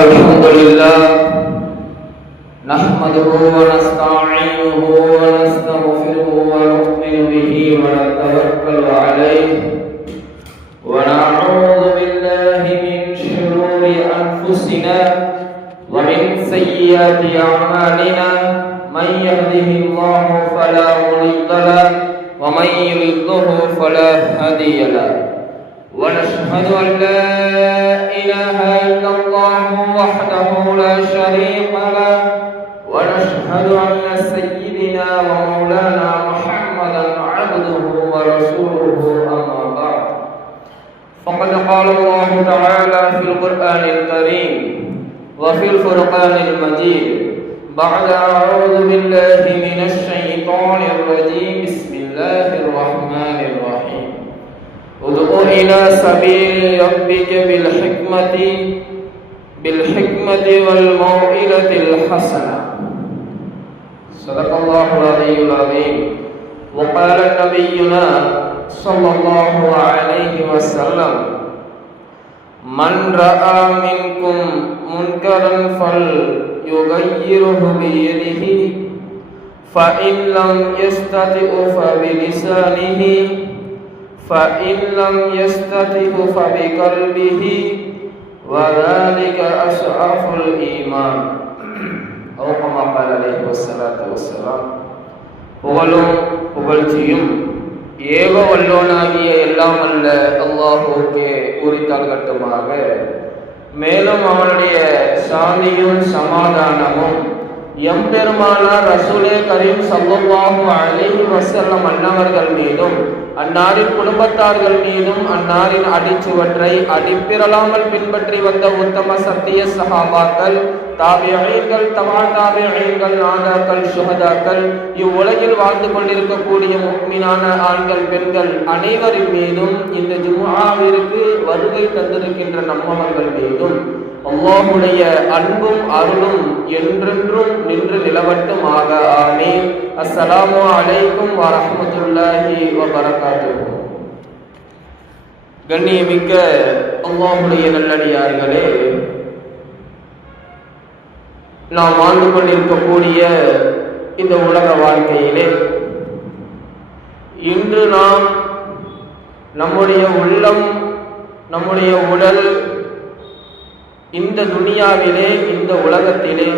الحمد لله نحمده ونستعينه ونستغفره ونؤمن به ونتوكل عليه ونعوذ بالله من شرور أنفسنا ومن سيئات أعمالنا من يهده الله فلا مضل له ومن يضلل فلا هادي له ونشهد أن لا إله إلا الله وحده لا شريك له ونشهد أن سيدنا ومولانا محمدا عبده ورسوله أما بعد فقد قال الله تعالى في القرآن الكريم وفي الفرقان المجيد بعد أعوذ بالله من الشيطان الرجيم بسم الله الرحمن الرحيم ادع إلى سبيل ربك بالحكمة والموعظة الحسنة صدق الله العلي العظيم وقال نبينا صلى الله عليه وسلم من رأى منكم منكرا فليغيره بيده فإن لم يستطع فبلسانه فإن لم يستطع فبقلبه وذلك أشرف الإيمان أو كما قال عليه الصلاة والسلام புகழும் புகழ்ச்சியும் ஏக வல்லோனாகிய எல்லாம் அல்ல அல்லாஹ்வுக்கே உரித்தாகட்டுமாக. மேலும் அவனுடைய சாந்தியும் சமாதானமும் எம்பெருமானார் ரசூலே கரீம் ஸல்லல்லாஹு அலைஹி வஸல்லம் அன்னவர்கள் மீதும் அன்னாரின் குடும்பத்தார்கள் மீதும் அன்னாரின் அடிச்சுவற்றை அடிப்பிரலாமல் பின்பற்றி வந்த உத்தம சத்திய சஹாபாக்கள், தாபிஈன்கள், தபா தாபிஈன்கள், நாதாக்கள், சுஹதாக்கள், இவ்வுலகில் வாழ்ந்து கொண்டிருக்கக்கூடிய முஃமினான ஆண்கள் பெண்கள் அனைவரின் மீதும் இந்த ஜும்ஆவிற்கு வருகை தந்திருக்கின்ற நம்மவர்கள் மீதும் அல்லாஹ்வுடைய அன்பும் அருளும் என்றென்றும் நின்று நிலவட்டுமாக. ஆமீன். அஸ்ஸலாமு அலைக்கும் வரஹ்மத்துல்லாஹி வபரகாத்துஹு. கண்ணியமிக்க அல்லாஹ்வுடைய நல்லடியார்களே, நாம் வாழ்ந்து கொண்டிருக்கக்கூடிய இந்த உலக வாழ்க்கையிலே இன்று நாம் நம்முடைய உள்ளம், நம்முடைய உடல் இந்த துனியாவிலே, இந்த உலகத்திலே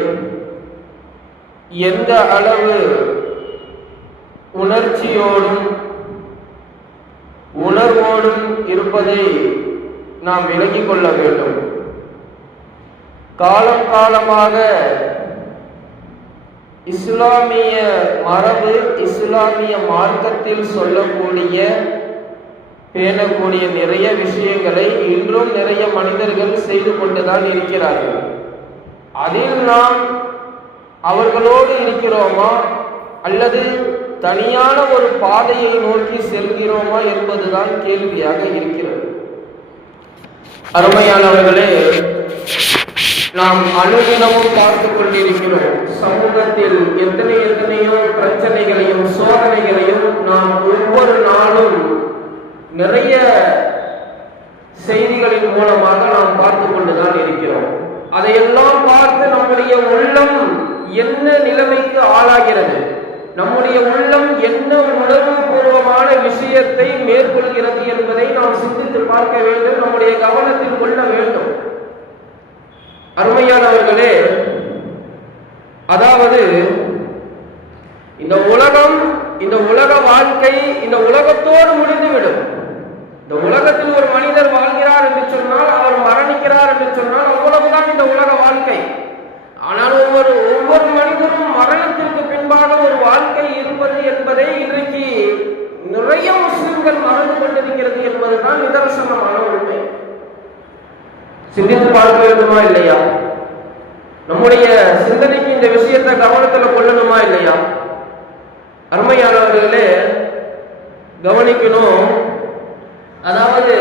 எந்த அளவு உணர்ச்சியோடும் உணர்வோடும் இருப்பதை நாம் விளங்கிக் கொள்ள வேண்டும். காலம் காலமாக இஸ்லாமிய மரபு, இஸ்லாமிய மார்க்கத்தில் சொல்லக்கூடிய பேணக்கூடிய நிறைய விஷயங்களை இன்றும் நிறைய மனிதர்கள் செய்து கொண்டுதான் இருக்கிறார்கள். அதில் நாம் அவர்களோடு இருக்கிறோமா அல்லது தனியான ஒரு பாதையை நோக்கி செல்கிறோமா என்பதுதான் கேள்வியாக இருக்கிறது. அருமையானவர்களே, நாம் அனுதினமும் பார்த்து கொண்டிருக்கிறோம். சமூகத்தில் எத்தனையோ பிரச்சனைகளையும் சோதனைகளையும் நாம் ஒவ்வொரு நாளும் நிறைய செய்திகளின் மூலமாக நாம் பார்த்து கொண்டுதான் இருக்கிறோம். அதையெல்லாம் பார்த்து நம்முடைய உள்ளம் என்ன நிலைமைக்கு ஆளாகிறது, நம்முடைய உள்ளம் என்ன உணர்வு பூர்வமான விஷயத்தை மேற்கொள்கிறது என்பதை நாம் சிந்தித்து பார்க்க வேண்டும், நம்முடைய கவனத்தில் கொள்ள வேண்டும். அருமையானவர்களே, அதாவது இந்த உலகம், இந்த உலக வாழ்க்கை இந்த உலகத்தோடு முடிந்துவிடும். இந்த உலகத்தில் ஒரு மனிதர் வாழ்கிறார் என்று சொன்னால், அவர் மரணிக்கிறார் என்று சொன்னால் அவ்வளவுதான் இந்த உலக வாழ்க்கை. ஆனால் ஒவ்வொரு மனிதரும் மரணத்திற்கு பின்பாக ஒரு வாழ்க்கை இருப்பது என்பதை இன்றைக்கு நிறைய முஸ்லிம்கள் மறந்து கொண்டிருக்கிறது என்பதுதான் நிதர்சனமான உண்மை. சிந்தித்து பார்க்க வேண்டுமா இல்லையா? நம்முடைய சிந்தனைக்கு இந்த விஷயத்தை கவனத்தில் கொள்ளணுமா இல்லையா? அருமையானவர்களே, கவனிக்கணும். அதாவது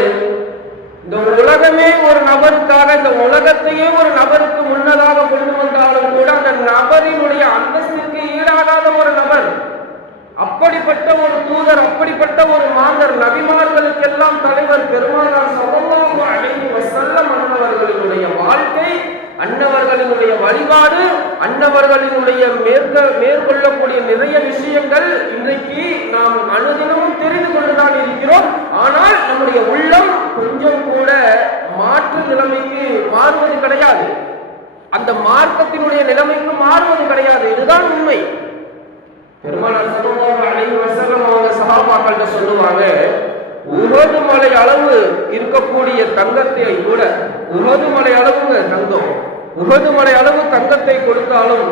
இந்த உலகமே ஒரு நபருக்காக, இந்த உலகத்தையே ஒரு நபருக்கு முன்னதாக கொண்டு வந்தாலும் கூட அந்த நபரினுடைய அந்தஸ்துக்கு ஈடாகாத ஒரு நபர், அப்படிப்பட்ட ஒரு தூதர், அப்படிப்பட்ட ஒரு மாந்தர், நபிமார்களுக்கெல்லாம் தலைவர் பெருமானார் ஸல்லல்லாஹு அலைஹி வஸல்லம் அவர்களினுடைய வாழ்க்கை வழிபாடு, அன்னவர்களினுடைய மேற்கொள்ளக்கூடிய நிறைய விஷயங்கள் இன்றைக்கு நாம் அனுதினமும் தெரிந்து கொண்டுதான் இருக்கிறோம். ஆனால் நம்முடைய உள்ளம் கொஞ்சம் கூட மாற்று நிலைமைக்கு மாறுவது கிடையாது, அந்த மார்க்கத்தினுடைய நிலைமைக்கு மாறுவது கிடையாது. இதுதான் உண்மை. பெருமானார் ஸல்லல்லாஹு அலைஹி வஸல்லம் அவங்க சஹாபாக்கள்கிட்ட சொல்லுவாங்க, உஹது மலை அளவு இருக்கக்கூடிய தங்கத்தை கூட, உஹது மலை அளவுங்க தங்கம், உஹது மலை அளவு தங்கத்தை கொடுத்தாலும்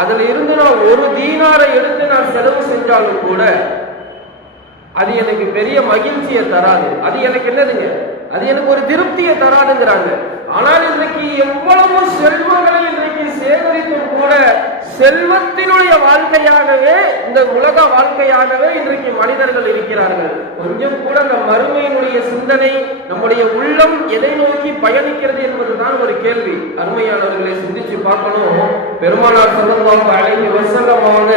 அதுல இருந்து நான் ஒரு தீனாரை எடுத்து நான் செலவு செஞ்சாலும் கூட அது எனக்கு பெரிய மகிழ்ச்சியை தராது. அது எனக்கு என்னதுங்க, அது எனக்கு ஒரு திருப்தியை தராதுங்கிறாங்க. ஆனால் இன்றைக்கு எவ்வளவு செல்வங்களை இன்றைக்கு சேகரித்தும் கூட செல்வத்தினுடைய வாழ்க்கையாகவே, இந்த உலக வாழ்க்கையாகவே இன்றைக்கு மனிதர்கள் இருக்கிறார்கள். கொஞ்சம் கூட அந்த மறுமையினுடைய சிந்தனை, நம்முடைய உள்ளம் எதை நோக்கி பயணிக்கிறது என்பதுதான் ஒரு கேள்வி. அருமையானவர்களை சிந்திச்சு பார்க்கணும். பெருமானார் ஸல்லல்லாஹு அலைஹி வஸல்லம் அவங்க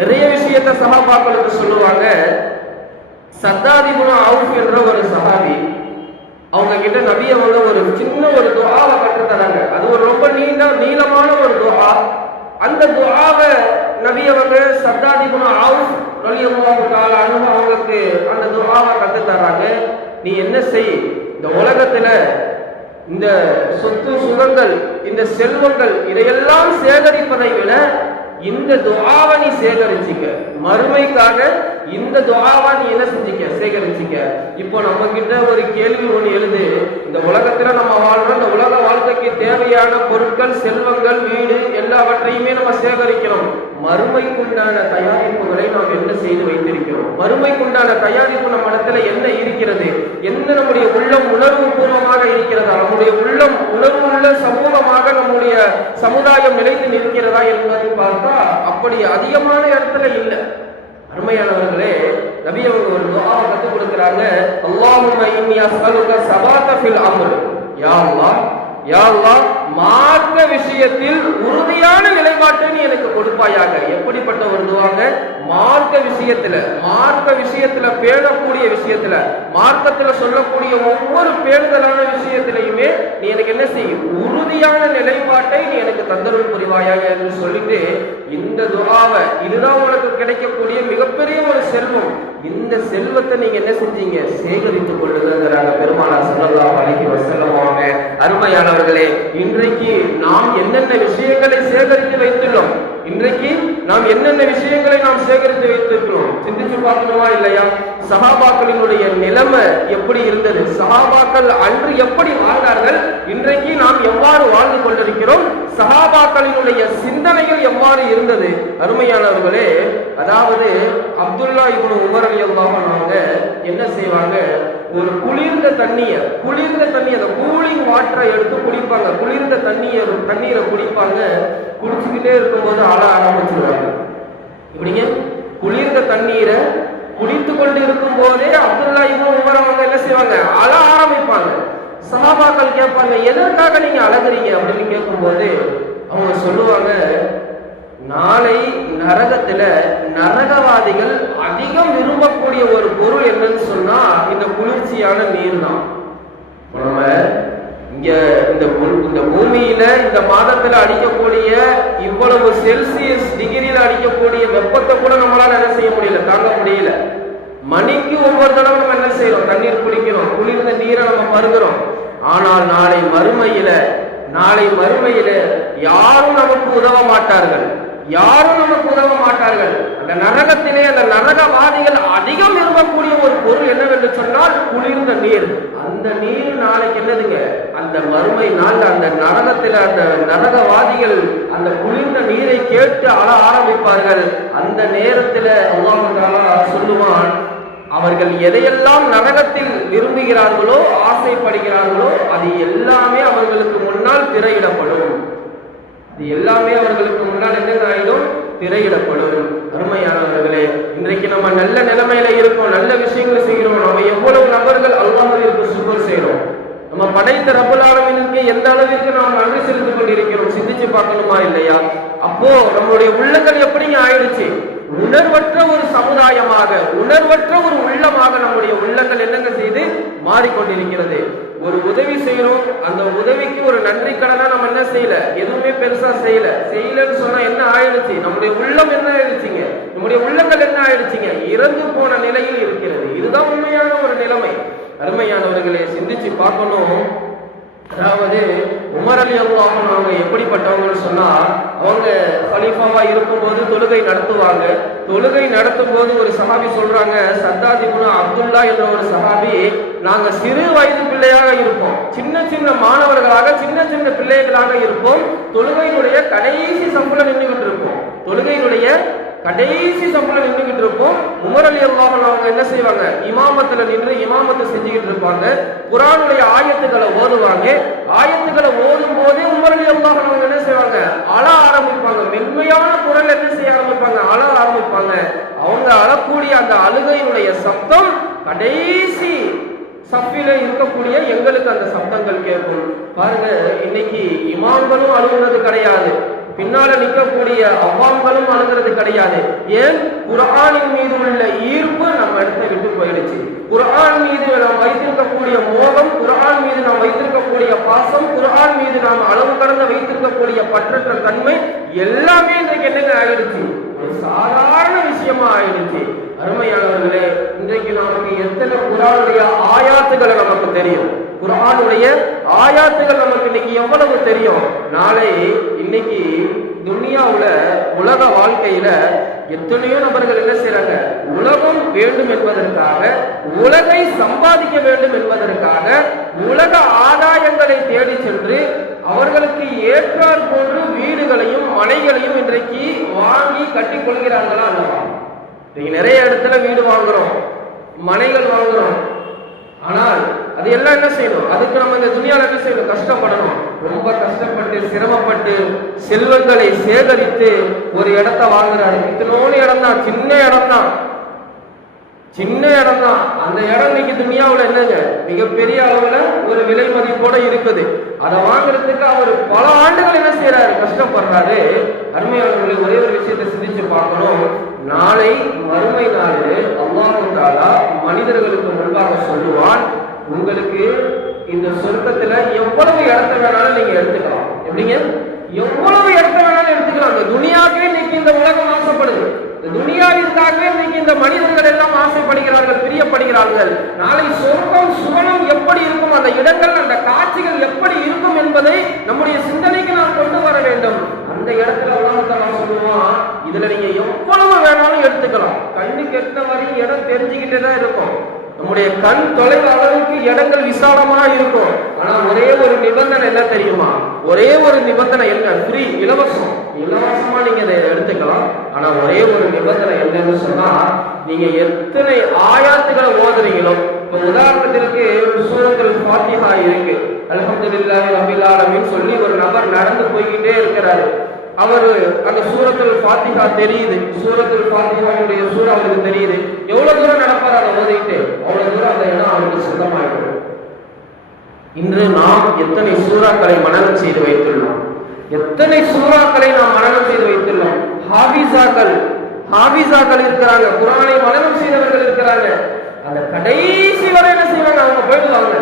நிறைய விஷயத்தை சஹாபாக்களுக்கு சொல்லுவாங்க. சத்தாத் இப்னு அவுஃப் என்ற ஒரு சஹாபி, அவங்க கிட்ட நபி அவங்க ஒரு சின்ன ஒரு துஆவை கற்று தராங்க. அது ஒரு ரொம்ப நீளமான ஒரு துஆ. அந்த துஆவை நபி அவங்க சத்தாத் இப்னு அவுஃப் ரலியல்லாஹு தஆலா அன்ஹு அவங்களுக்கு அந்த துஆவை கற்று தராங்க. நீ என்ன செய், இந்த உலகத்துல இந்த சொத்து சுகங்கள், இந்த செல்வங்கள், இதையெல்லாம் சேகரிப்பதை விட இந்த துஆவை நீ சேகரிச்சிக்க, மறுமைக்காக இந்த துஆவை நீ என்ன செஞ்சிக்க, சேகரிச்சிக்க. இப்போ நம்ம கிட்ட ஒரு கேள்வி ஒன்று எழுது. இந்த உலகத்துல நம்ம வாழ்றோம், இந்த உலக வாழ்க்கைக்கு தேவையான பொருட்கள், செல்வங்கள், வீடு எல்லாவற்றையுமே நம்ம சேகரிக்கிறோம். மறுமைக்குண்டான தயாரிப்புகளை நாம் என்ன செய்து வைத்திருக்கிறோம்? மறுமைக்குண்டான தயாரிப்பு நம்ம இடத்துல என்ன இருக்கிறது? என்ன நம்முடைய உள்ளம் உணர்வு பூர்வமாக இருக்கிறதா? நம்முடைய உள்ளம் உணர்வு உள்ள சமூகமாக நம்முடைய சமுதாயம் நிலைத்து நிற்கிறதா என்பதை பார்த்தா அப்படி அதிகமான இடத்துல இல்லை. அருமையானவர்களே, நபி அவங்க ஒரு துஆவை கற்றுக் கொடுக்கிறாங்க. அல்லாஹும்ம இன்னி அஸ்அலுக ஸபாத ஃபில் அம்ர். யா அல்லாஹ், யா அல்லாஹ், மார்க்க விஷயத்தில் உறுதியான நிலைப்பாட்டை நீ எனக்கு கொடுப்பாயாக. எப்படிப்பட்ட ஒரு துஆங்க? மார்க்க விஷயத்துல பேணக்கூடிய விஷயத்துல, மார்க்கத்துல சொல்லக்கூடிய ஒவ்வொரு பேணுதலான விஷயத்திலையுமே நீ எனக்கு என்ன செய்யும், உறுதியான நிலைப்பாட்டை நீ எனக்கு தந்தருள் புரிவாயாக என்று சொல்லிட்டு இந்த துஆவை, இதுதான் உனக்கு கிடைக்கக்கூடிய மிகப்பெரிய ஒரு செல்வம், இந்த செல்வத்தை நீங்க என்ன செஞ்சீங்க, சேகரித்துக் கொள்ளுங்கிறாங்க பெருமானார் ஸல்லல்லாஹு அலைஹி வஸல்லம் அவங்க. அருமையானவர்களே, இன்றைக்கு நாம் என்னென்ன விஷயங்களை சேகரித்து வைத்துள்ளோம், இன்றைக்கு நாம் என்னென்ன விஷயங்களை நாம் சேகரித்து வைத்திருக்கிறோம் சிந்திச்சு பார்க்கணுமா இல்லையா? சஹாபாக்களினுடைய நிலைமை எப்படி இருந்தது? சஹாபாக்கள் அன்று எப்படி வாழ்ந்தார்கள்? இன்றைக்கு நாம் எவ்வாறு வாழ்ந்து கொண்டிருக்கிறோம்? சஹாபாக்களினுடைய சிந்தனைகள் எவ்வாறு இருந்தது? அருமையானவர்களே, அதாவது அப்துல்லா இப்னு உமர் ரலியல்லாஹு அன்ஹு என்ன செய்வாங்க, ஒரு குளிர்ந்த தண்ணியை, அந்த கூலிங் வாட்டரை எடுத்து குடிப்பாங்க. குளிர்ந்த தண்ணீரை குடிப்பாங்க. குடிச்சுக்கிட்டே இருக்கும்போது அழ ஆரம்பிச்சிருவாங்க. இப்படிங்க குளிர்ந்த தண்ணீரை குடித்து கொண்டு இருக்கும் போதே அப்துல்லா இப்னு உமர் அவங்க என்ன செய்வாங்க, அழ ஆரம்பிப்பாங்க. சஹாபாக்கள் கேட்பாங்க, எதற்காக நீங்க அழகுறீங்க அப்படின்னு கேட்கும்போது அவங்க சொல்லுவாங்க, நாளை நரகத்துல நரகவாதிகள் அதிகம் விரும்பக்கூடிய ஒரு பொருள் என்னன்னு சொன்னா இந்த குளிர்ச்சியான நீர் தான். நம்ம இங்க இந்த பூமியில இந்த மாதத்துல அடிக்கக்கூடிய இவ்வளவு செல்சியஸ் டிகிரியில அடிக்கக்கூடிய வெப்பத்தை கூட நம்மளால என்ன செய்ய முடியல, தாங்க முடியல. மணிக்கு ஒவ்வொரு தடவை நம்ம என்ன செய்யறோம், தண்ணீர் குடிக்கிறோம், குளிர்ந்த நீரை நம்ம பருகிறோம். ஆனால் நாளை மறுமையில யாரும் நமக்கு உதவ மாட்டார்கள். அந்த நரகத்திலே அந்த நரகவாதிகள் அதிகம் விரும்பக்கூடிய ஒரு பொருள் என்னவென்று சொன்னால் குளிர்ந்த நீர். அந்த நீர் நாளைக்கு என்னதுங்க, அந்த மறுமை நாள் அந்த நரகத்தில் அந்த நரகவாதிகள் அந்த குளிர்ந்த நீரை கேட்டு அழ ஆரம்பிப்பார்கள். அந்த நேரத்தில் அல்லாஹ் தஆலா சொல்லுவான், அவர்கள் எதையெல்லாம் நரகத்தில் விரும்புகிறார்களோ, ஆசைப்படுகிறார்களோ அது எல்லாமே அவர்களுக்கு முன்னால் திரையிடப்படும். திரையிடப்படும். அருமையானவர்களே, இன்றைக்கு நம்ம நல்ல நிலைமையில இருக்கோம், நல்ல விஷயங்களை செய்கிறோம். நம்ம எவ்வளவு நபர்கள் அல்லாஹ்விற்கு சுக்ர் செய்கிறோம். நம்ம படைத்த ரப்பல் ஆலமீனுக்கு எந்த அளவிற்கு நாம் நன்றி செலுத்திக் கொண்டிருக்கிறோம் சிந்திச்சு பார்க்கணுமா இல்லையா? அப்போ நம்மளுடைய உள்ளங்கள் எப்படிங்க ஆயிடுச்சு? உணர்வற்ற ஒரு சமுதாயமாக, உணர்வற்ற ஒரு உள்ளமாக நம்முடைய உள்ளங்கள் என்னங்க செய்து மாறிக்கொண்டிருக்கிறது. ஒரு உதவி செய்யறோம், அந்த உதவிக்கு ஒரு நன்றி கடனா நம்ம என்ன செய்யல, எதுவுமே பெருசா செய்யலன்னு சொன்னா என்ன ஆயிடுச்சு? நம்முடைய உள்ளம் என்ன ஆயிடுச்சுங்க? நம்முடைய உள்ளங்கள் என்ன ஆயிடுச்சுங்க? இறந்து போன நிலையில் இருக்கிறது. இதுதான் உண்மையான ஒரு நிலைமை. அருமையானவர்களே, சிந்திச்சு பார்க்கணும். அதாவது உமர் ரலியல்லாஹு அன்ஹு அவங்க எப்படிப்பட்டவங்கன்னு சொன்னா, அவங்க கலீஃபாவா இருக்கும்போது தொழுகை நடத்துவாங்க. தொழுகை நடத்தும் போது ஒரு சஹாபி சொல்றாங்க, சத்தாத் இப்னு அப்துல்லா என்ற ஒரு சஹாபி, நாங்க சிறு வயது பிள்ளையாக இருப்போம், சின்ன சின்ன மாணவர்களாக, சின்ன சின்ன பிள்ளைகளாக இருப்போம், தொழுகையினுடைய கடைசி சம்பளம் நின்றுகிட்டு இருப்போம், தொழுகையினுடைய கடைசி சம்பளம் நின்றுகிட்டு இருப்போம். உமர் ரலியல்லாஹு அன்ஹு அவங்க என்ன செய்வாங்க? இமாமத்துல நின்று இமாமத்தை செஞ்சுக்கிட்டு இருப்பாங்க. குர்ஆனுடைய ஆயத்துக்களை ஓதுவாங்க. ஆயத்துக்களை ஓதும் போதே உமர் ரலியல்லாஹு அன்ஹு அவங்க என்ன செய்வாங்க? அழ ஆரம்பிப்பாங்க. மென்மையான குரல் என்ன செய்ய ஆரம்பிப்பாங்க? அழ ஆரம்பிப்பாங்க. அவங்க அழக்கூடிய அந்த அழுகையினுடைய சப்தம் கடைசி சஃபில இருக்கக்கூடிய எங்களுக்கு அந்த சப்தங்கள் கேட்கும். பாருங்க, இன்னைக்கு இமாம்களும் அழுகுறது கிடையாது, பின்னால நிற்கக்கூடிய அவ்வாம்களும் அழுகிறது கிடையாது. ஏன்? குர்ஆனின் மீது உள்ள ஈர்ப்பு நம்ம இடத்தை விட்டு போயிடுச்சு. குர்ஆன் மீது நாம் வைத்திருக்கக்கூடிய மோகம், குர்ஆன் மீது நாம் வைத்திருக்கக்கூடிய பாசம், குர்ஆன் மீது நாம் அளவு கடந்த வைத்திருக்கக்கூடிய பற்றற்ற தன்மை எல்லாமே இன்றைக்கு என்னங்க ஆயிடுச்சு? ஒரு சாதாரண விஷயமா ஆயிடுச்சு. அருமையானவர்களே, இன்றைக்கு நமக்கு எத்தனை குர்ஆனுடைய ஆயாத்துகளை நமக்கு தெரியும்? குர்ஆனுடைய ஆயாத்துகள் நமக்கு இன்னைக்கு எவ்வளவு தெரியும்? நாளை இன்னைக்கு துனியாவுல உலக வாழ்க்கையில எத்தனையோ நபர்கள் என்ன செய்யறாங்க? உலகம் வேண்டும் என்பதற்காக, உலகை சம்பாதிக்க வேண்டும் என்பதற்காக உலக ஆதாயங்களை தேடி சென்று அவர்களுக்கு ஏற்றார் போன்று வீடுகளையும் மனைகளையும் இன்றைக்கு வாங்கி கட்டிக் கொள்கிறார்களா அல்லவா? நிறைய இடத்துல வீடு வாங்குறோம், மனைகள் வாங்குறோம். ஆனால் அது எல்லாம் என்ன செய்யணும்? அதுக்கு நம்ம இந்த துனியால என்ன செய்யணும்? கஷ்டப்படணும். ரொம்ப கஷ்டப்பட்டு சிரமப்பட்டு செல்வங்களை சேகரித்து ஒரு இடத்தை வாங்குறாரு. இத்தனோடு இடம் தான், சின்ன இடம் தான், சின்ன இடம் தான். அந்த இடம் இன்னைக்கு துனியாவுல என்னங்க மிகப்பெரிய அளவுல ஒரு விலை மதிப்போட இருக்குது. அதை வாங்குறதுக்கு அவர் பல ஆண்டுகள் என்ன செய்யறாரு? கஷ்டப்படுறாரு. அருமையாளர்களுக்கு ஒரே ஒரு விஷயத்தை சிந்திச்சு பார்க்கணும். நாளை மறுமை நாளில் அல்லாஹ் தஆலா மனிதர்களுக்கு முன்பாக சொல்லுவான், உங்களுக்கு இந்த சொர்க்கத்துல எவ்வளவு இடத்தை வேணாலும் நீங்க எடுத்துக்கலாம். எப்படிங்க? எவ்வளவு இடத்தை வேணாலும் எடுத்துக்கலாம். இந்த துனியாக்கே இன்னைக்கு இந்த உலகம் ஆசைப்படுது. இந்த துனியாவிற்காகவே இன்னைக்கு இந்த மனிதர்கள் எல்லாம் ஆசைப்படுகிறார்கள், பிரியப்படுகிறார்கள். நாளை சொர்க்கம் சுவனம் எப்படி இருக்கும், அந்த இடங்கள் அந்த காட்சிகள் எப்படி இருக்கும் என்பதை நம்முடைய சிந்தனைக்கு நாம் கொண்டு வர வேண்டும். அந்த இடத்துல அல்லாஹ் சொல்லுவான், இதுல நீங்க எவ்வளவு வேணாலும் எடுத்துக்கலாம். கண்ணுக்கு எட்ட வரை இடம் தெரிஞ்சுக்கிட்டே தான் இருக்கும். நம்முடைய கண் தொலைவு அளவுக்கு இடங்கள் விசாலமா இருக்கும். ஆனா ஒரே ஒரு நிபந்தனை என்ன தெரியுமா? ஒரே ஒரு நிபந்தனை என்ன? ஃப்ரீ, இலவசம். இலவசமா நீங்க இதை எடுத்துக்கலாம். ஆனா ஒரே ஒரு நிபந்தனை என்னன்னு சொன்னா, நீங்க எத்தனை ஆயாத்துகளை ஓதுறீங்களோ, இப்ப உதாரணத்திற்கு சூரத்துல் ஃபாத்திஹா இருக்கு, அல்ஹம்துலில்லாஹி ரப்பில் ஆலமீன் சொல்லி ஒரு நபர் நடந்து போய்கிட்டே இருக்கிறாரு. அவரு அந்த சூரத்துல் ஃபாத்திஹா தெரியுது, சூரத்துல் ஃபாத்திஹாவுடைய சூரா அவருக்கு தெரியுது. எவ்வளவு தூரம் நடப்பார் அதை ஓதிட்டு? அவ்வளவு தூரம் அந்த இடம் அவருக்கு சொந்தமாயிடும். இன்று நாம் எத்தனை சூறாக்களை மனனம் செய்து வைத்துள்ளோம்? எத்தனை சூறாக்களை நாம் மனனம் செய்து வைத்துள்ளோம்? ஹாபிசாக்கள் இருக்கிறாங்க, குர்ஆனை மனனம் செய்தவர்கள் இருக்கிறாங்க. அந்த கடைசி வரை என்ன செய்வாங்க? அவங்க போயிடுவாங்க.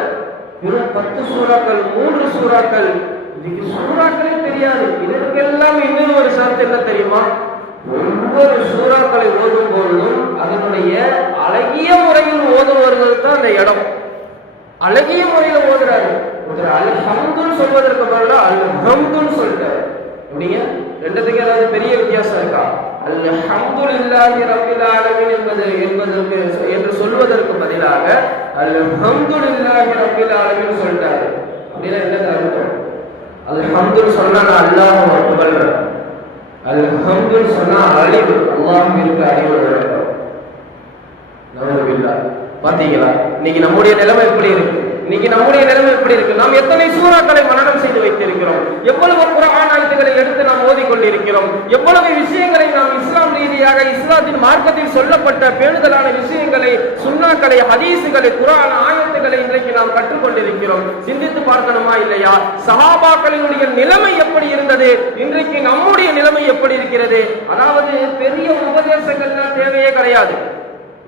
வெறும் 10 சூறாக்கள், 3 சூறாக்கள். இன்னைக்கு சூறாக்களே தெரியாது. இதற்கெல்லாம் இன்னொரு ஒரு சரத்து என்ன தெரியுமா? ஒவ்வொரு சூறாக்களை ஓதும் பொழுதும் அதனுடைய அழகிய முறையில் ஓதுவர்கள் தான் அந்த இடம். அழகிய முறையில் ஓதுறாரு. அல்ஹம்துன்னு சொல்வதற்கு பதிலாக அல்ஹம்துன்னு சொல்லிட்டாரு. அப்படிங்க, ரெண்டுத்துக்கு ஏதாவது பெரிய வித்தியாசம் இருக்கா? அல்ஹம்துலில்லாஹி ரப்பில் ஆலமீன் என்று சொல்வதற்கு பதிலாக அல்ஹம்துலில்லாஹி ரப்பில் ஆலமீன் சொல்லிட்டாரு. அப்படின்னா என்ன அர்த்தம்? அல்ஹம்துன்னு சொன்னா அல்லாஹ் அக்பர், அல்ஹம்துன்னு சொன்னா அழிவு, அல்லாஹ்விற்கு அழிவு நடக்கும். நவுதுபில்லாஹ். பாத்தீங்களா இன்னைக்கு நம்முடைய நிலைமை எப்படி இருக்கு? இன்னைக்கு நம்முடைய நிலைமை எப்படி இருக்கு? நாம் எத்தனை சூறாக்களை மனனம் செய்து வைத்திருக்கிறோம்? எவ்வளவு குர்ஆன் ஆயத்துக்களை எடுத்து நாம் ஓதிக்கொண்டிருக்கிறோம்? எவ்வளவு விஷயங்களை நாம் இஸ்லாம் ரீதியாக இஸ்லாத்தின் மார்க்கத்தில் சொல்லப்பட்ட பேணுதலான விஷயங்களை, சுன்னாக்களை, ஹதீஸுகளை, குர்ஆன் ஆயத்துக்களை இன்றைக்கு நாம் கற்றுக்கொண்டிருக்கிறோம். சிந்தித்து பார்க்கணுமா இல்லையா? சஹாபாக்களினுடைய நிலைமை எப்படி இருந்தது? இன்றைக்கு நம்முடைய நிலைமை எப்படி இருக்கிறது? அதாவது பெரிய உபதேசங்கள்லாம் தேவையே கிடையாது.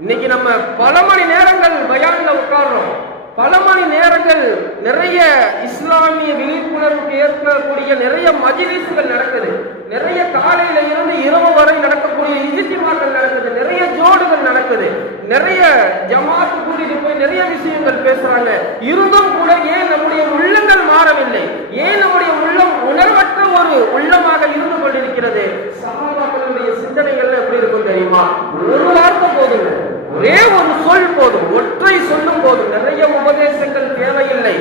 இன்னைக்கு நம்ம பல மணி நேரங்கள் பயான்ல உட்கார்றோம், பல மணி நேரங்கள் நிறைய இஸ்லாமிய விழிப்புணர்வுக்கு சேர்க்கக்கூடிய நிறைய மஜ்லிஸ்கள் நடக்குது, நிறைய காலையில இருந்து இரவு வரை நடக்கக்கூடிய இஜ்திமாக்கள் நடக்குது, நிறைய ஜோடுகள் நடக்குது, நிறைய ஜமாத்து கூட்டிட்டு போய் நிறைய விஷயங்கள் பேசுறாங்க. இருந்தும் கூட ஏன் நம்முடைய உள்ளங்கள் மாறவில்லை? ஏன் நம்முடைய உள்ளம் உணர்வற்ற ஒரு உள்ளமாக இருந்து கொண்டிருக்கிறது? சஹாபாக்களுடைய சிந்தனைகள் எப்படி இருக்கும் தெரியுமா? ஒரு வார்த்தை போதுங்க, ஒரே ஒரு சொல் போதும், ஒற்றை சொல்லும் போதும், நிறைய உபதேசங்கள் தேவையில்லை,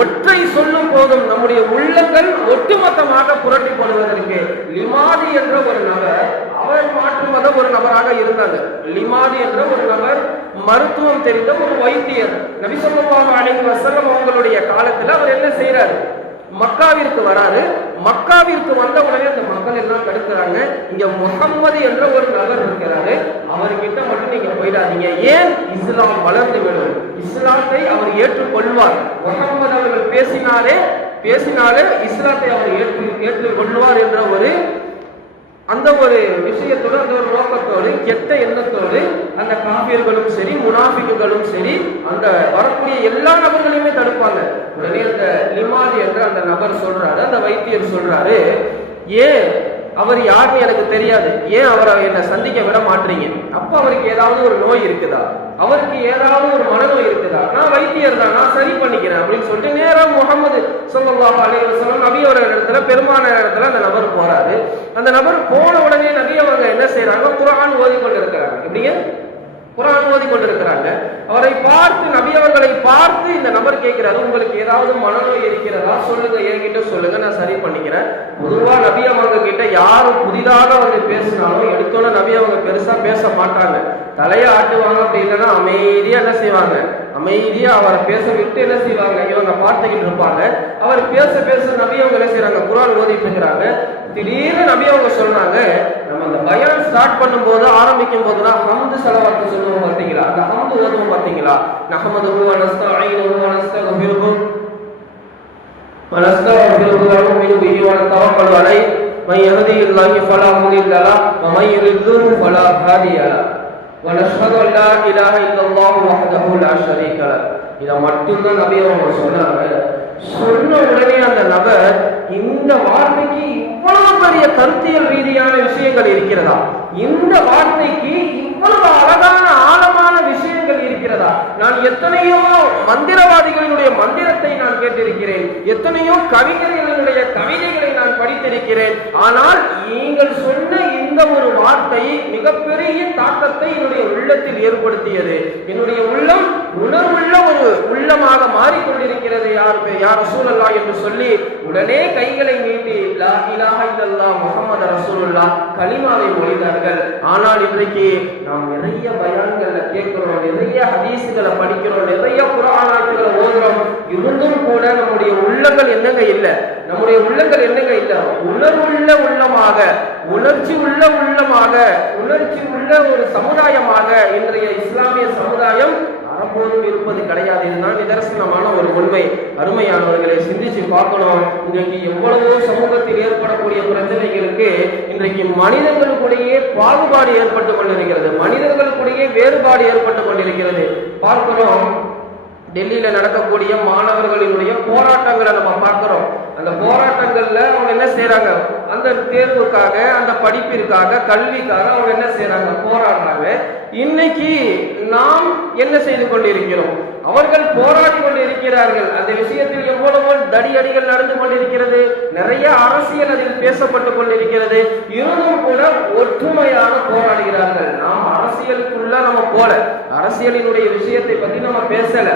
ஒற்றை சொல்லும் போதும் நம்முடைய உள்ளங்கள் ஒட்டுமொத்தமாக புரட்டிப்படுவதற்கு. லிமாதி என்ற ஒரு நபர், அவர் மாற்று மத ஒரு நபராக இருந்தாங்க. லிமாதி என்ற ஒரு நபர் மருத்துவம் தெரிந்த ஒரு வைத்தியர். நபி ஸல்லல்லாஹு அலைஹி வஸல்லம் அவங்களுடைய காலத்துல அவர் என்ன செய்யறாரு? மக்காவிற்கு வராரு. மக்காவிற்கு வந்த உடனே அந்த மக்கள் எல்லாம் தடுக்கிறாங்க. இங்க முஹம்மது என்ற ஒரு நபர் இருக்கிறாரு, அவர்கிட்ட மட்டும் நீங்க போயிடாதீங்க. ஏன்? இஸ்லாம் வளர்ந்து விடும், இஸ்லாத்தை அவர் ஏற்றுக்கொள்வார். முஹம்மது அவர்கள் பேசினாலே இஸ்லாத்தை அவர் ஏற்றுக்கொள்வார் என்ற அந்த ஒரு விஷயத்தோடு, அந்த ஒரு நோக்கத்தோடு, கெட்ட எண்ணத்தோடு அந்த காபியர்களும் சரி, முனாஃபிக்குகளும் சரி, அந்த வரக்கூடிய எல்லா நபர்களையுமே தடுப்பாங்க. உடனே அந்த லிமாதி என்ற அந்த நபர் சொல்றாரு, அந்த வைத்தியர் சொல்றாரு, ஏன் அவர் யாருன்னு எனக்கு தெரியாது, ஏன் அவரை என்னை சந்திக்க விட மாட்டீங்க? அப்ப அவருக்கு ஏதாவது ஒரு நோய் இருக்குதா? அவருக்கு ஏதாவது ஒரு மனநோய் இருக்குதா? நான் வைத்தியர் தான், நான் சரி பண்ணிக்கிறேன் அப்படின்னு சொல்லிட்டு நேரம் முஹம்மது ஸல்லல்லாஹு அலைஹி வஸல்லம் நபி அவர்கள் இடத்துல, பெருமான இடத்துல அந்த நபர் போறாரு. அந்த நபர் போன உடனே நபி அவங்க என்ன செய்யறாங்க? குர்ஆன் ஓதி கொண்டிருக்கிறாங்க. எப்படிங்க? குர்ஆன் ஓதி கொண்டிருக்கிறாங்க. அவரை பார்த்து, நபி அவர்களை பார்த்து இந்த நபர் கேட்கிறாரு, உங்களுக்கு ஏதாவது மனநோய் இருக்கிறதா? சொல்லுங்க, என்கிட்ட சொல்லுங்க, நான் சரி பண்ணிக்கிறேன். பொதுவா நபி அவங்க கிட்ட யாரும் புதிதாக அவங்க பேசினாலும் எடுத்தோன்னு நபி அவங்க பெருசா பேச மாட்டாங்க, தலையை ஆட்டுவாங்க. அப்படி இல்லைன்னா அமைதியா என்ன செய்வாங்க? அமைதியா அவரை பேச விட்டு என்ன செய்வாங்க? இவங்க பார்த்துக்கிட்டு இருப்பாங்க. அவர் பேச நபி அவங்க என்ன செய்யறாங்க? குர்ஆன் ஓதிட்டு இருக்கிறாங்க. திடீர்னு நபி அவங்க சொல்றாங்க, நம்ம அந்த பயான் ஸ்டார்ட் பண்ணும் போது, ஆரம்பிக்கும் போதுதான் ஹம்து ஸலவாத் சொல்லுவோம் பார்த்தீங்களா? அந்த ஹம்து ஓதுவோம் பார்த்தீங்களா? நஹ்மதுஹு வ நஸ்தஈனுஹு வ நஸ்தக்ஃபிருஹு வ நஸ்தக்ஃபிருஹு வ நு'மினு பிஹி வ நதவக்கலு அலைஹி மன் யஹ்திஹில்லாஹு ஃபலா முதில்ல லஹு வ மன் யுضللஹு ஃபலா ஹாதிய லஹு வ நஷ்ஹது அன் லா இலாஹ இல்லல்லாஹு வஹ்தஹு லா ஷரீக லஹு. இத மட்டும்தான் நபி அவங்க சொன்னாங்க. சொன்ன உடனே அந்த நபர், இந்த வார்த்தைக்கு இவ்வளவு பெரிய கருத்தியல் ரீதியான விஷயங்கள் இருக்கிறதா? இந்த வார்த்தைக்கு இவ்வளவு அழகான ஆழமான விஷயங்கள் இருக்கிறதா? நான் எத்தனையோ மந்திரவாதிகளினுடைய மந்திரத்தை நான் கேட்டிருக்கிறேன், எத்தனையோ கவிஞர்களுடைய கவிதைகளை நான் படித்திருக்கிறேன். ஆனால் நீங்கள் சொன்ன இந்த ஒரு வார்த்தை மிகப்பெரிய தாக்கத்தை என்னுடைய உள்ளத்தில் ஏற்படுத்தியது. என்னுடைய உள்ளம் உணர்வுள்ள ஒரு உள்ளமாக மாறிக்கொண்டிருக்கிறது. யார் ரசூலுல்லாஹ் என்று சொல்லி உடனே கைகளை நீட்டி லா இலாஹ இல்லல்லாஹ் முஹம்மது ரசூலுல்லாஹ் கலிமாவை மொழிந்தார்கள். ஆனால் இன்றைக்கு நாம் நிறைய பயான்களை கேட்கிறோம், நிறைய ஹதீஸ்களை படிக்கிறோம், நிறைய குர்ஆன் ஆயத்துகளை ஓதுறோம். இருந்தும் கூட நம்முடைய உள்ளங்கள் என்னங்க இல்லை? நம்முடைய உள்ளங்கள் என்னங்க இல்லை? உணர்வுள்ள உள்ளமாக, உணர்ச்சி உள்ள உள்ளமாக, உணர்ச்சி உள்ள ஒரு சமுதாயமாக இன்றைய இஸ்லாமிய சமுதாயம் அறப்போதும் இருப்பது கிடையாது. இதுதான் நிதர்சனமான ஒரு உண்மை. அருமையானவர்களை சிந்திச்சு பார்க்கணும். இன்றைக்கு எவ்வளவோ சமூகத்தில் ஏற்படக்கூடிய பிரச்சனைகளுக்கு இன்றைக்கு மனிதர்களுக்குள்ளேயே பாகுபாடு ஏற்பட்டு கொண்டிருக்கிறது, மனிதர்களுக்குள்ளேயே வேறுபாடு ஏற்பட்டு கொண்டிருக்கிறது. பார்க்கிறோம், டெல்லியில நடக்கக்கூடிய மாணவர்களினுடைய போராட்டங்களை நம்ம பார்க்கிறோம். அந்த போராட்டங்கள்ல அவங்க என்ன செய்யறாங்க? அந்த தேர்வுக்காக, அந்த படிப்பிற்காக, கல்விக்காக அவங்க என்ன செய்யறாங்க? போராடுறாங்க. இன்னைக்கு நாம் என்ன செய்து கொண்டிருக்கிறோம்? அவர்கள் போராடி கொண்டிருக்கிறார்கள். அந்த விஷயத்தில் எவ்வளவோ தடியடிகள் நடந்து கொண்டிருக்கிறது, நிறைய அரசியல் அதில் பேசப்பட்டு கொண்டிருக்கிறது. இருந்தும் கூட ஒற்றுமையாக போராடுகிறார்கள். நாம் அரசியலுக்குள்ள நம்ம போல, அரசியலினுடைய விஷயத்தை பத்தி நம்ம பேசல,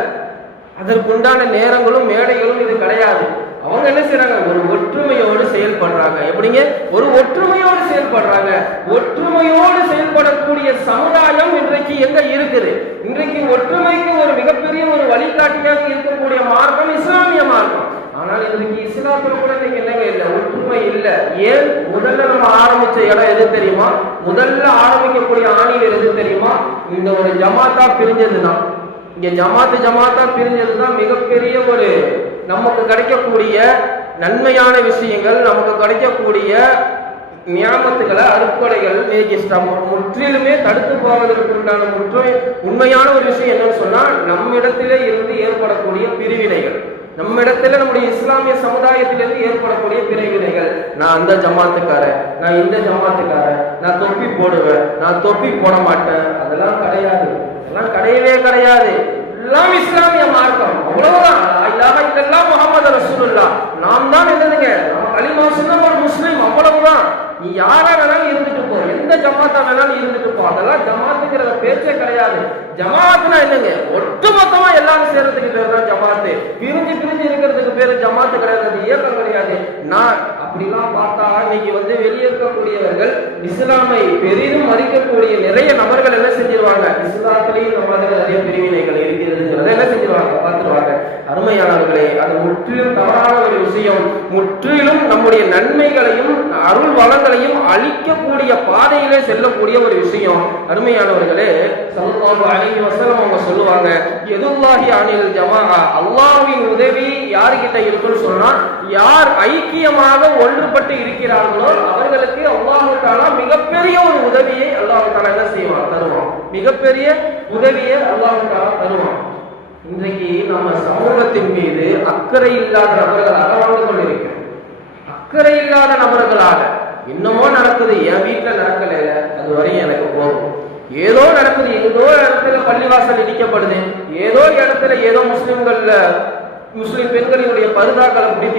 அதற்குண்டான நேரங்களும் மேடைகளும் இது கிடையாது. அவங்க என்ன செய்யறாங்க? ஒரு ஒற்றுமையோடு செயல்படுறாங்க. எப்படிங்க? ஒரு ஒற்றுமையோடு செயல்படுறாங்க. ஒற்றுமையோடு செயல்படக்கூடிய சமுதாயம் இன்றைக்கு எங்க இருக்குது? இன்றைக்கு ஒற்றுமைக்கு ஒரு மிகப்பெரிய ஒரு வழிகாட்டியாக இருக்கக்கூடிய மார்க்கம் இஸ்லாமிய மார்க்கம். ஆனால் இன்றைக்கு இஸ்லாத்துல கூட இன்னைக்கு என்னங்க இல்லை? ஒற்றுமை இல்லை. ஏன்? முதல்ல நம்ம ஆரம்பிச்ச இடம் எது தெரியுமா? முதல்ல ஆரம்பிக்கக்கூடிய ஆணிகள் எது தெரியுமா? இந்த ஒரு ஜமாத்தா பிரிஞ்சதுதான். இங்க ஜமாத்தா பிரிஞ்சதுதான் மிகப்பெரிய ஒரு நமக்கு கிடைக்கக்கூடிய நன்மையான விஷயங்கள், நமக்கு கிடைக்கக்கூடிய நியாமத்துகளை, அருட்கொடைகள் முற்றிலுமே தடுத்து போவதற்கு உண்டான உண்மையான ஒரு விஷயம் என்னன்னு சொன்னா, நம்மிடத்திலே இருந்து ஏற்படக்கூடிய பிரிவினைகள், நம்ம இடத்துல நம்முடைய இஸ்லாமிய சமுதாயத்திலிருந்து ஏற்படக்கூடிய பிரிவினைகள். நான் அந்த ஜமாத்துக்காரன், நான் இந்த ஜமாத்துக்காரன், நான் தொப்பி போடுவேன், நான் தொப்பி போட மாட்டேன், அதெல்லாம் கிடையாது. அதெல்லாம் கிடையவே கிடையாது. எல்லாம் இஸ்லாமிய மார்க்கம், அவ்வளவுதான். இதெல்லாம் முஹம்மது ரசூலுல்லாஹ். நாம் தான் என்னதுங்க, நம்ம கலிமா சொன்ன ஒரு முஸ்லீம், அவ்வளவுதான். நீ யாரா வேணாலும் இருந்துட்டு போ, எந்த ஜமாத்தா வேணாலும் இருந்துட்டு போ, அதெல்லாம் ஜமாத்துங்கிற பேச்சே கிடையாது. ஜமாத்துனா என்னங்க, ஒட்டுமொத்தமா எல்லாரும் சேர்றதுக்கு பேர் தான் ஜமாத்து. பிரிஞ்சு பிரிஞ்சு இருக்கிறதுக்கு பேரு ஜமாத்து கிடையாது, அது இயக்கம் கிடையாது. நான் அப்படிலாம் பார்த்தா இன்னைக்கு வெளியே இருக்கக்கூடியவர்கள் இஸ்லாமை பெரிதும் மதிக்கக்கூடிய நிறைய நபர்கள் என்ன செஞ்சிருவாங்க, இஸ்லாத்திலேயும் இந்த மாதிரி நிறைய பிரிவினைகள் இருக்கிறதுங்கிறத என்ன செஞ்சிருவாங்க, பார்த்துருவாங்க. அருமையானவர்களே, அது முற்றிலும் தவறான ஒரு விஷயம். முற்றிலும் நம்முடைய நன்மைகளையும் அருள் வளங்களையும் அழிக்கக்கூடிய பாதையிலே செல்லக்கூடிய ஒரு விஷயம். அருமையானவர்களே, ஸல்லல்லாஹு அலைஹி வஸல்லம் அவங்க சொல்லுவாங்க, யதுல்லாஹி அனில் ஜமாஅ, அல்லாஹ்வின் உதவி யார்கிட்ட இருக்குன்னு சொன்னா, யார் ஐக்கியமாக ஒன்றுபட்டு இருக்கிறார்களோ அவர்களுக்கு அல்லாஹ் தஆலா மிகப்பெரிய ஒரு உதவியை அல்லாஹ் தஆலா என்ன செய்வான், தருவான். மிகப்பெரிய உதவியை அல்லாஹ் தஆலா தருவான். இன்றைக்கு நம்ம சமூகத்தின் மீது அக்கறை இல்லாத நபர்களாக வாழ்ந்து கொண்டிருக்கிறோம். அக்கறை இல்லாத நபர்களாக என்னமோ நடக்குது, என் வீட்டுல நடக்கல, அது வரையும் எனக்கு போதும். ஏதோ நடக்குது, ஏதோ இடத்துல பள்ளிவாசல் இடிக்கப்படுது, ஏதோ இடத்துல ஏதோ முஸ்லிம் பெண்களினுடைய பருதாக்களை பிடித்து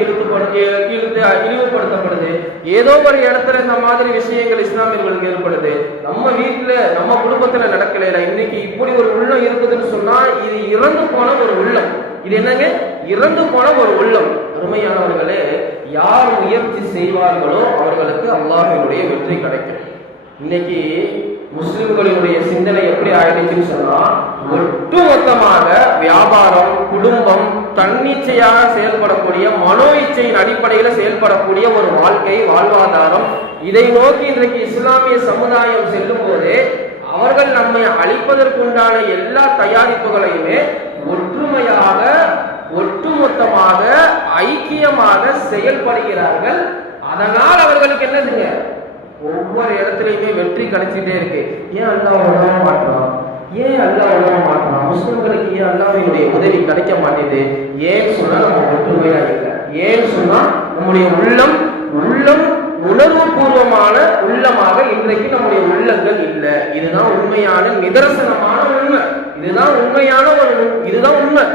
இழிவுபடுத்தப்படுது, ஏதோ ஒரு இடத்துல இந்த மாதிரி விஷயங்கள் இஸ்லாமியர்களுக்கு ஏற்படுது. நம்ம வீட்டுல நம்ம குடும்பத்துல நடக்கல. இன்னைக்கு இப்படி ஒரு உள்ளம் இருக்குதுன்னு சொன்னா இது இறந்து போன ஒரு உள்ளம். இது என்னங்க, இறந்து போன ஒரு உள்ளம். அருமையானவர்களே, யார் முயற்சி செய்வார்களோ அவர்களுக்கு அல்லாஹ்வினுடைய வெற்றி கிடைக்கும். இன்னைக்கு முஸ்லிம்களினுடைய சிந்தனை எப்படி ஆயிடுச்சுன்னு சொன்னா, ஒட்டுமொத்தமாக வியாபாரம், குடும்பம், தன்னிச்சையாக செயல்படக்கூடிய மனோ இச்சையின் அடிப்படையில் செயல்படக்கூடிய ஒரு வாழ்க்கை, வாழ்வாதாரம், இதை நோக்கி இன்றைக்கு இஸ்லாமிய சமுதாயம் செல்லும் போது அவர்கள் நம்மை அழிப்பதற்குண்டான எல்லா தயாரிப்புகளையுமே ஒற்றுமையாக, ஒட்டுமொத்தமாக, ஐக்கியமாக செயல்படுகிறார்கள். அதனால் அவர்களுக்கு என்னதுங்க, ஒவ்வொரு இடத்துலையுமே வெற்றி கிடைச்சிட்டே இருக்கு. ஏன் அல்லாஹ் உதவ மாட்டான், ஏன் அல்லாஹ் உதவ மாட்டான், முஸ்லிம்களுக்கு ஏன் அல்லாஹ்வினுடைய உதவி கிடைக்க மாட்டேது? ஏன் சொன்னா நம்ம ஒற்றுமையா இல்லை. ஏன் சொன்னா நம்முடைய உள்ளம் உணர்வு பூர்வமான உள்ளமாக இன்றைக்கு நம்முடைய உள்ளங்கள் இல்லை. இதுதான் உண்மையான நிதர்சனமான உண்மை. இதுதான் உண்மை.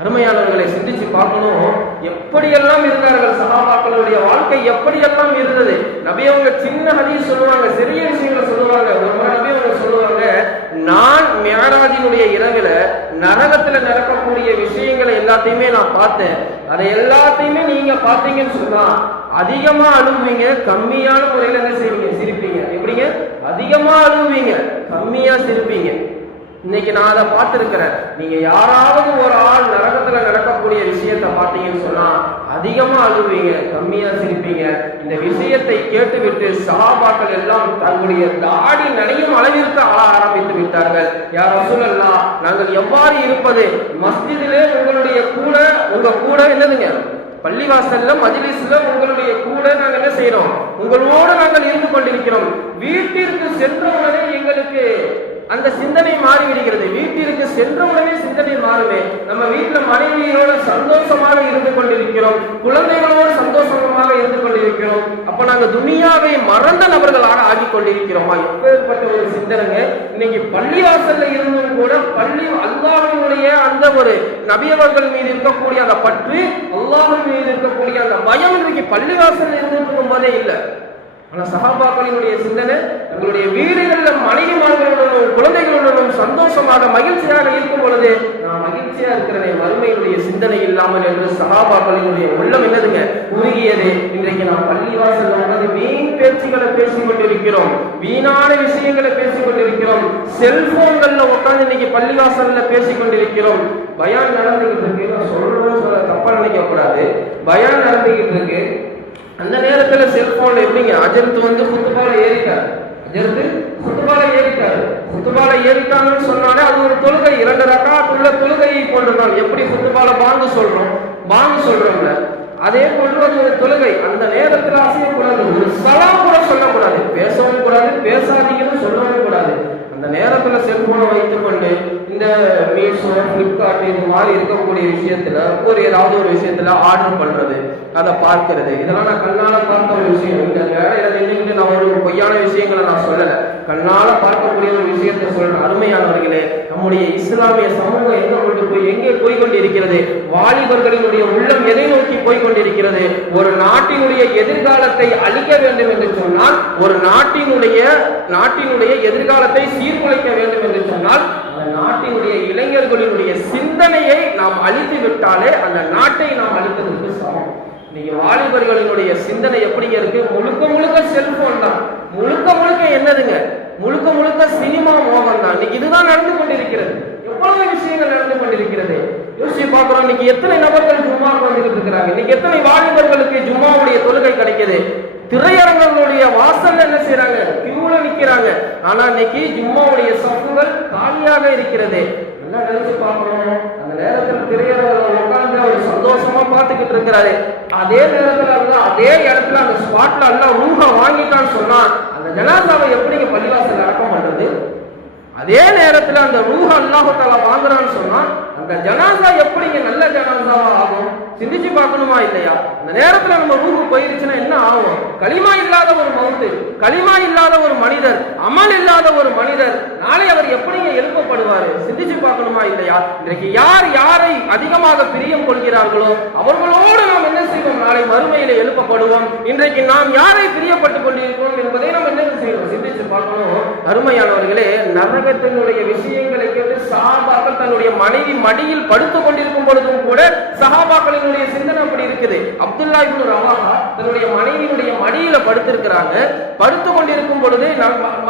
அருமையானவர்களை சிந்திச்சு பார்க்கணும். எப்படியெல்லாம் இருந்தார்கள் சஹாபாக்களுடைய வாழ்க்கை, எப்படியெல்லாம் இருந்தது. நபி அவங்க சின்ன ஹதீஸ் சொல்லுவாங்க, சிறிய விஷயங்களை சொல்லுவாங்க. ஒரு முறை நபி அவங்க சொல்லுவாங்க, நான் மிஅராஜினுடைய இரவுல நரகத்துல நடக்கக்கூடிய விஷயங்களை எல்லாத்தையுமே நான் பார்த்தேன். அதை எல்லாத்தையுமே நீங்க பார்த்தீங்கன்னு சொன்னா அதிகமா அழுவீங்க, கம்மியான முறையில என்ன செய்வீங்க, சிரிப்பீங்க. எப்படிங்க, அதிகமா அழுவீங்க, கம்மியா சிரிப்பீங்க. இன்னைக்கு நான் அதை பார்த்திருக்கிறேன். நீங்க யாராவது ஒரு ஆள் நரகத்துல நடக்கக்கூடிய விஷயத்தை பார்த்தீங்கன்னு சொன்னா அதிகமா அழுவீங்க, கம்மியா சிரிப்பீங்க. இந்த விஷயத்தை கேட்டுவிட்டு சஹாபாக்கள் எல்லாம் தங்களுடைய தாடி நனையும் அளவிற்கு ஆள ஆரம்பித்து விட்டார்கள். யா ரசூலல்லாஹ், நாங்கள் எவ்வாறு இருப்பது? மஸ்ஜிதிலே உங்க கூட என்னதுங்க, பள்ளிவாசல்ல மஜ்லிஸ்ல உங்களுடைய கூட நாங்கள் என்ன செய்யறோம், உங்களோடு நாங்கள் இருந்து கொண்டிருக்கிறோம். வீட்டிற்கு சென்றவுடனே எங்களுக்கு அந்த சிந்தனை மாறிவிடுகிறது. வீட்டிற்கு சென்றவுடனே சிந்தனை மாறுமே. நம்ம வீட்டுல மனைவியோட சந்தோஷமாக இருந்து கொண்டிருக்கிறோம், குழந்தைகளோடு சந்தோஷமாக இருந்து கொண்டிருக்கிறோம். அப்ப நாங்க துனியாவை மறந்த நபர்களாக ஆகி கொண்டிருக்கிறோமா? எப்பேற்பட்ட ஒரு சிந்தனைங்க. இன்னைக்கு பள்ளிவாசல்ல இருந்தும் கூட அல்லாஹ்வினுடைய அந்த ஒரு நபியவர்கள் மீது இருக்கக்கூடிய அந்த பற்று, அல்லாஹ்வின் மீது இருக்கக்கூடிய அந்த பயம் இன்றைக்கு பள்ளிவாசல்ல இருந்துருக்கும் போதே இல்லை. ஆனா சஹாபாக்களினுடைய சிந்தனை தங்களுடைய வீடுகளில் மனைவிமார்களுடனும் குழந்தைகளுடனும் சந்தோஷமாக மகிழ்ச்சியாக இருக்கும் பொழுது நான் மகிழ்ச்சியா இருக்கிறேன், வறுமையினுடைய சிந்தனை இல்லாமல் என்று சஹாபாக்களினுடைய உள்ளம் என்னதுங்க, உருகியது. இன்றைக்கு நாம் பள்ளிவாசல் வந்து வீண் பேச்சுகளை பேசிக் கொண்டிருக்கிறோம், வீணான விஷயங்களை பேசிக் கொண்டிருக்கிறோம், செல்போன்கள்ல உட்கார்ந்து இன்னைக்கு பள்ளிவாசல்ல பேசிக் கொண்டிருக்கிறோம். பயான் நடந்துகிட்டு இருக்கு, நான் சொல்றேன்னு சொல்ல தப்பா நினைக்க கூடாது. பயான் நடந்துகிட்டு இருக்கு, அந்த நேரத்துல செல்போன்ல எப்படிங்க, அஜர்த்து குத்துபால ஏறிட்டாரு, குத்துபால ஏறிட்டாங்கன்னு சொன்னாலே அது ஒரு தொழுகை, 2 ரக்காத் உள்ள தொழுகையை போன்றுதான். எப்படி குத்துபால பாங்கு சொல்றோம்ல, அதே போன்று அது ஒரு தொழுகை. அந்த நேரத்துல அசையக்கூடாது, ஒரு சலாம் கூட சொல்லக்கூடாது, பேசவும் கூடாது, பேசாதீங்கன்னு சொல்லவும் கூடாது. அந்த நேரத்துல செல்போனை வைத்துக் கொண்டு இந்த மீஷோ, பிளிப்கார்ட் இது மாதிரி இருக்கக்கூடிய விஷயத்துல ஏதாவது ஒரு விஷயத்துல ஆர்டர் பண்றது, அதை பார்க்கிறது, இதெல்லாம் நான் கண்ணால பார்த்த ஒரு விஷயம். இந்த வேலையில நின்றுட்டு நான் ஒரு பொய்யான விஷயங்களை நான் சொல்லல, கண்ணால பார்க்கக்கூடிய ஒரு விஷயத்தை சொல்றேன். அருமையானவர்களே, நம்முடைய இஸ்லாமிய சமூகம் எங்கே போய்கொண்டிருக்கிறது? வாலிபர்களினுடைய உள்ளம் எதை நோக்கி போய்கொண்டிருக்கிறது? ஒரு நாட்டினுடைய எதிர்காலத்தை அழிக்க வேண்டும் என்று சொன்னால், ஒரு நாட்டினுடைய எதிர்காலத்தை சீர்குலைக்க வேண்டும் என்று சொன்னால், அந்த நாட்டினுடைய இளைஞர்களினுடைய சிந்தனையை நாம் அழித்து விட்டாலே அந்த நாட்டை நாம் அழித்ததற்கு சமம். இன்னைக்கு வாலிபர்களினுடைய சிந்தனை எப்படிங்க இருக்கு? முழுக்க செல்போன் தான், முழுக்க என்னதுங்க, முழுக்க சினிமா மோகம் தான். இன்னைக்கு இதுதான் நடந்து கொண்டிருக்கிறது. எவ்வளவு விஷயங்கள் நடந்து கொண்டிருக்கிறது யோசிச்சு பார்க்கிறோம். இன்னைக்கு எத்தனை நபர்கள் ஜும்மா வந்துகிட்டு இருக்கிறாங்க? இன்னைக்கு எத்தனை வாலிபர்களுக்கு ஜும்மாவுடைய தொழுகை கிடைக்குது? திரையரங்களுடைய வாசல்ல என்ன செய்யறாங்க? கியூல நிக்கிறாங்க. ஆனா இன்னைக்கு ஜும்மாவுடைய சஃப்புகள் காலியாக இருக்கிறது. என்ன நினைச்சு பார்க்கணும்? அந்த நேரத்தில் திரையரங்கில் உட்கார்ந்து அவர் சந்தோஷமா பார்த்துக்கிட்டு இருக்கிறாரு. அதே நேரத்துல அதே இடத்துல அந்த ஸ்பாட்ல எல்லாம் ரூஹ வாங்கிட்டான்னு சொன்னா அந்த ஜனாசாவை எப்படிங்க பள்ளிவாசல் அடக்கம் பண்றது? அதே நேரத்துல அந்த ரூஹ அல்லாஹ் தஆலா வாங்குறான்னு சொன்னா அந்த ஜனாசா எப்படிங்க நல்ல ஜனாசாவா ஆகும்? சிந்திச்சு பார்க்கணுமா இல்லையா? அந்த நேரத்துல நம்ம ரூஹு போயிருச்சுன்னா என்ன ஆகும்? களிமா இல்லாத ஒரு மவுத்து, களிமா இல்லாத ஒரு மனிதர், அமல் இல்லாத ஒரு மனிதர், நாளை அவர் எப்படிங்க எழுப்பப்படுவாரு? சிந்திச்சு பார்க்கணுமா இல்லையா? இன்றைக்கு யாரை அதிகமாக பிரியம் கொள்கிறார்களோ அவர்களோடு நாம் என்ன செய்வோம்? நாளை மறுமையில எழுப்பப்படுவோம். இன்றைக்கு நாம் யாரை பிரியப்பட்டுக் கொண்டிருக்கிறோம் என்பதை நாம் என்ன செய்வோம்? சிந்திச்சு பார்க்கணும். அருமையானவர்களே, நரகத்தினுடைய விஷயங்களை கேட்டு சஹாபாக்கள் தன்னுடைய மனைவி மடியில் படுத்துக் கொண்டிருக்கும் பொழுதும் கூட சஹாபாக்களினுடைய சிந்தனை அப்படி இருக்குது. அப்துல்லா இப்னு ரவாஹா தன்னுடைய மனைவியுடைய மடியில படுத்திருக்கிறாங்க. படுத்துக் கொண்டிருக்கும் பொழுது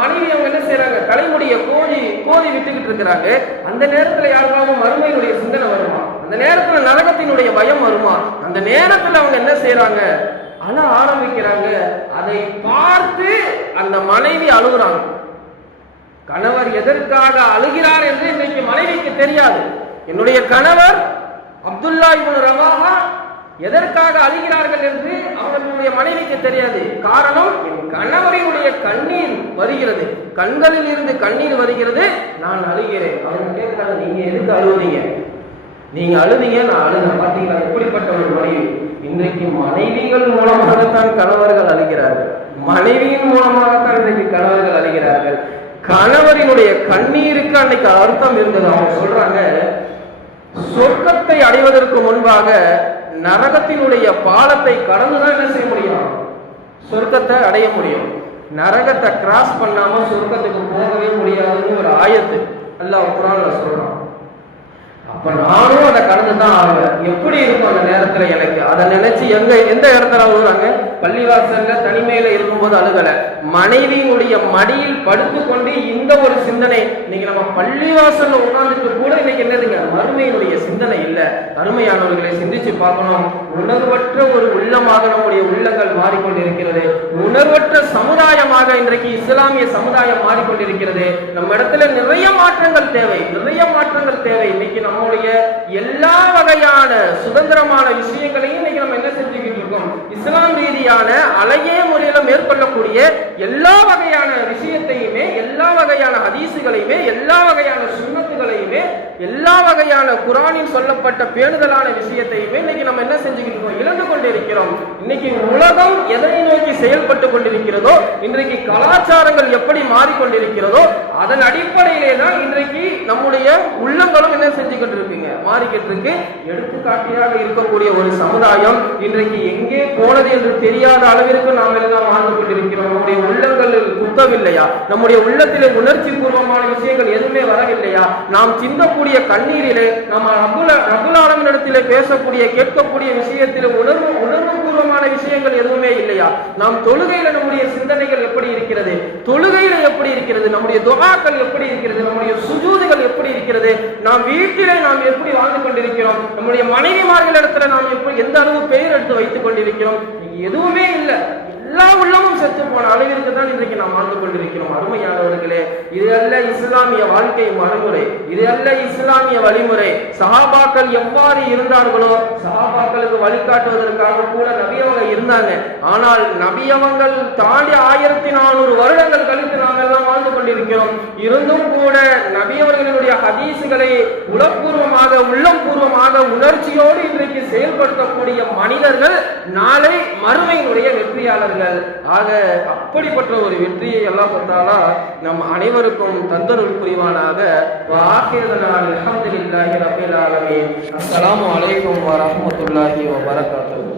மனைவி அவங்க என்ன செய்யறாங்க? தலைமுடிய கோதி விட்டுக்கிட்டு இருக்கிறாங்க. அந்த நேரத்துல யாருக்காவது மறுமையினுடைய சிந்தனை வருமா? அந்த நேரத்துல நரகத்தினுடைய பயம் வருமா? அந்த நேரத்துல அவங்க என்ன செய்யறாங்க? அழ ஆரம்பிக்கிறாங்க. அதை பார்த்து அந்த மனைவி அழுகுறாங்க. கணவர் எதற்காக அழுகிறார் என்று இன்னைக்கு மனைவிக்கு தெரியாது. என்னுடைய கணவர் அப்துல்லா இப்னு ரவாஹா எதற்காக அழுகிறார்கள் என்று அவர்களுடைய மனைவிக்கு தெரியாது. காரணம், என் கணவரினுடைய கண்ணீர் வருகிறது, கண்களில் இருந்து கண்ணீர் வருகிறது, நான் அழுகிறேன். அவங்க கேட்கிறாங்க, நீங்க எதுக்கு அழுவீங்க? நீங்க அழுதீங்க, நான் அழுத. பார்த்தீங்களா எப்படிப்பட்ட ஒரு மனைவி? இன்றைக்கு மனைவிகள் மூலமாகத்தான் கணவர்கள் அழுகிறார்கள். மனைவியின் மூலமாகத்தான் இன்றைக்கு கணவர்கள் அழுகிறார்கள். கணவரினுடைய கண்ணீருக்கு அன்னைக்கு அர்த்தம் இருந்தது. அவங்க சொல்றாங்க, சொர்க்கத்தை அடைவதற்கு முன்பாக நரகத்தினுடைய பாலத்தை கடந்துதான் என்ன செய்ய முடியும்? சொர்க்கத்தை அடைய முடியும். நரகத்தை கிராஸ் பண்ணாம சொர்க்கத்துக்கு போகவே முடியாதுன்னு ஒரு ஆயத்து அல்லாஹ் குர்ஆன்ல சொல்றான். அப்ப நானும் அதை கடந்துதான் ஆவேன். எப்படி இருக்கும் அந்த நேரத்துல எனக்கு? அதை நினைச்சு எந்த இடத்துல அழுகுறாங்க? பள்ளிவாசல்ல தனிமையில இருக்கும்போது அழுகல, மனைவியினுடைய மடியில் படுத்துக்கொண்டு இந்த ஒரு சிந்தனை. இன்னைக்கு நம்ம பள்ளிவாசல்ல உட்கார்ந்துட்டு கூட இன்னைக்கு என்னதுங்க? மறுமையினுடைய சிந்தனை இல்ல. அருமையானவர்களை சிந்திச்சு பார்க்கணும். உணர்வற்ற ஒரு உள்ளமாக நம்முடைய உள்ளங்கள் மாறிக்கொண்டிருக்கிறது. உணர்வற்ற சமுதாயமாக இன்றைக்கு இஸ்லாமிய சமுதாயம் மாறிக்கொண்டிருக்கிறது. நம்ம இடத்துல நிறைய மாற்றங்கள் தேவை. இன்னைக்கு நம்முடைய எல்லா வகையான சுதந்திரமான விஷயங்களையும் இன்னைக்கு நம்ம என்ன செஞ்சுக்கிட்டு இருக்கோம்? இஸ்லாம் ரீதியான அழகிய முறையில மேற்கொள்ளக்கூடிய எல்லா வகையான விஷயத்தையுமே, எல்லா வகையான ஹதீசுகளையுமே, எல்லா வகையான சுன்னத்துகளையுமே, எல்லா வகையான குர்ஆனில் சொல்லப்பட்ட பேணுதலான விஷயத்தையுமே இன்னைக்கு நம்ம என்ன செஞ்சுக்கிட்டு இருக்கோம்? இழந்து கொண்டிருக்கிறோம். இன்னைக்கு உலகம் எதை நோக்கி செயல்பட்டு கொண்டிருக்கிறதோ, இன்றைக்கு கலாச்சாரங்கள் எப்படி மாறிக்கொண்டிருக்கிறதோ அதன் அடிப்படையிலே தான் இன்றைக்கு நம்முடைய உள்ளங்களும் என்ன செஞ்சுக்கிட்டு இருக்குங்க? மாறிக்கிட்டு இருக்கு. எடுத்துக்காட்டியாக இருக்கக்கூடிய ஒரு சமுதாயம் இன்றைக்கு எங்கே போனது என்று தெரியாத அளவிற்கு நாம் எல்லாம் வாழ்ந்து கொண்டிருக்கிறோம். நம்முடைய உள்ளங்கள் குத்தவில்லையா? நம்முடைய உள்ளத்திலே உணர்ச்சி பூர்வமான விஷயங்கள் எதுவுமே வரவில்லையா? நாம் சிந்தக்கூடிய கண்ணீரிலே, நம்ம ரப்புல் ஆலமீனிடத்திலே பேசக்கூடிய கேட்கக்கூடிய விஷயத்திலே உணர்வு பூர்வமான விஷயங்கள் எதுவுமே இல்லையா? நாம் தொழுகையில நம்முடைய சிந்தனைகள் எப்படி இருக்கிறது? தொழுகையில எப்படி இருக்கிறது? நம்முடைய துஆக்கள் எப்படி இருக்கிறது? நம்முடைய சுஜூதுகள் எப்படி இருக்கிறது? நாம் வீட்டிலே நாம் எப்படி வாழ்ந்து கொண்டிருக்கிறோம்? நம்முடைய மனைவிமார்களிடத்துல நாம் எப்படி எந்த அளவு பெயர் எடுத்து வைத்துக் கொண்டிருக்கிறோம்? எதுவுமே இல்லை. எல்லா உள்ளமும் செத்து போன அளவிற்கு தான் இன்றைக்கு நாம் வாழ்ந்து கொண்டிருக்கிறோம். அருமையானவர்களே, இது அல்ல இஸ்லாமிய வாழ்க்கை வழிமுறை, இது அல்ல இஸ்லாமிய வழிமுறை. சஹாபாக்கள் எவ்வாறு இருந்தார்களோ, சஹாபாக்களுக்கு வழிகாட்டுவதற்காக கூட நபி அவங்க இருந்தாங்க. இருந்தாங்க. ஆனால் நபி அவங்கள் தாண்டி 1400 வருடங்கள் கழித்து நாங்கள் எல்லாம் வாழ்ந்து கொண்டிருக்கிறோம். இருந்தும் கூட நபி அவர்களுடைய ஹதீசுகளை உளப்பூர்வமாக உள்ளம் பூர்வமாக உணர்ச்சியோடு இன்றைக்கு செயல்படுத்தக்கூடிய மனிதர்கள் நாளை மறுமையினுடைய வெற்றியாளர்கள். ஆக அப்படிப்பட்ட ஒரு வெற்றியை அல்லாஹ் தஆலா நம் அனைவருக்கும் தந்தருள் புரிவானாக. அல்ஹம்துலில்லாஹி ரப்பில் ஆலமீன். அஸ்ஸலாமு அலைக்கும் வரஹ்மத்துல்லாஹி வபரகாத்துஹு.